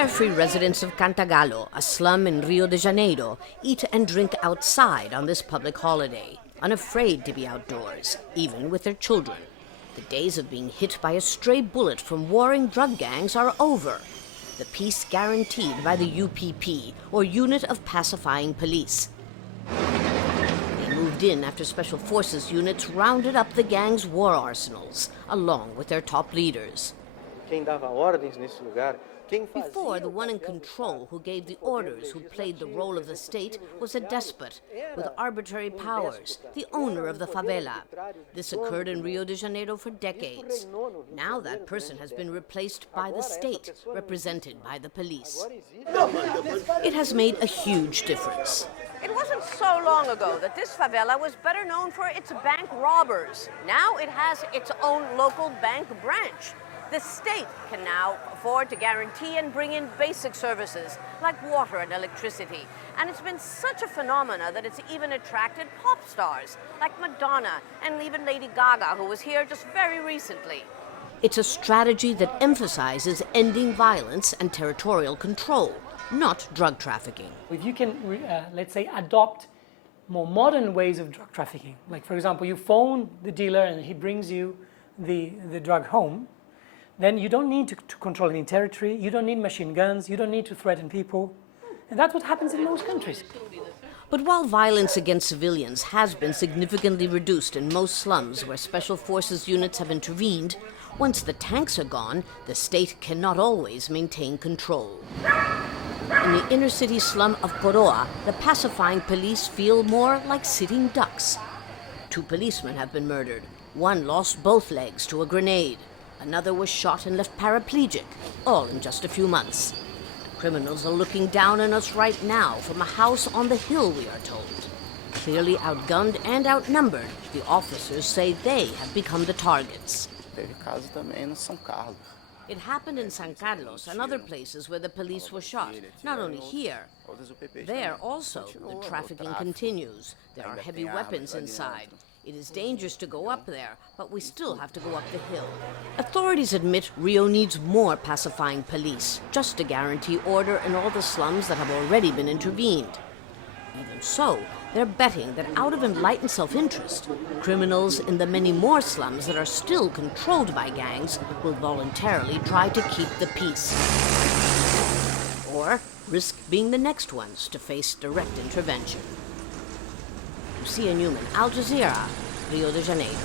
Carefree residents of Cantagallo, a slum in Rio de Janeiro, eat and drink outside on this public holiday, unafraid to be outdoors, even with their children. The days of being hit by a stray bullet from warring drug gangs are over. The peace guaranteed by the UPP, or Unit of Pacifying Police. They moved in after Special Forces units rounded up the gangs' war arsenals, along with their top leaders. Before, the one in control who gave the orders, who played the role of the state, was a despot with arbitrary powers, the owner of the favela. This occurred in Rio de Janeiro for decades. Now that person has been replaced by the state, represented by the police. It has made a huge difference. It wasn't so long ago that this favela was better known for its bank robbers. Now it has its own local bank branch. The state can now afford to guarantee and bring in basic services like water and electricity. And it's been such a phenomena that it's even attracted pop stars like Madonna and even Lady Gaga, who was here just very recently. It's a strategy that emphasizes ending violence and territorial control, not drug trafficking. If you can, let's say, adopt more modern ways of drug trafficking, like, for example, you phone the dealer and he brings you the drug home, then you don't need to control any territory, you don't need machine guns, you don't need to threaten people. And that's what happens in most countries. But while violence against civilians has been significantly reduced in most slums where Special Forces units have intervened, once the tanks are gone, the state cannot always maintain control. In the inner city slum of Coroa, the pacifying police feel more like sitting ducks. 2 policemen have been murdered. One lost both legs to a grenade. Another was shot and left paraplegic, all in just a few months. The criminals are looking down on us right now from a house on the hill, we are told. Clearly outgunned and outnumbered, the officers say they have become the targets. It happened in San Carlos and other places where the police were shot, not only here. There also, the trafficking continues. There are heavy weapons inside. It is dangerous to go up there, but we still have to go up the hill. Authorities admit Rio needs more pacifying police, just to guarantee order in all the slums that have already been intervened. Even so, they're betting that out of enlightened self-interest, criminals in the many more slums that are still controlled by gangs will voluntarily try to keep the peace. Or risk being the next ones to face direct intervention. Lucia Newman, Al Jazeera, Rio de Janeiro.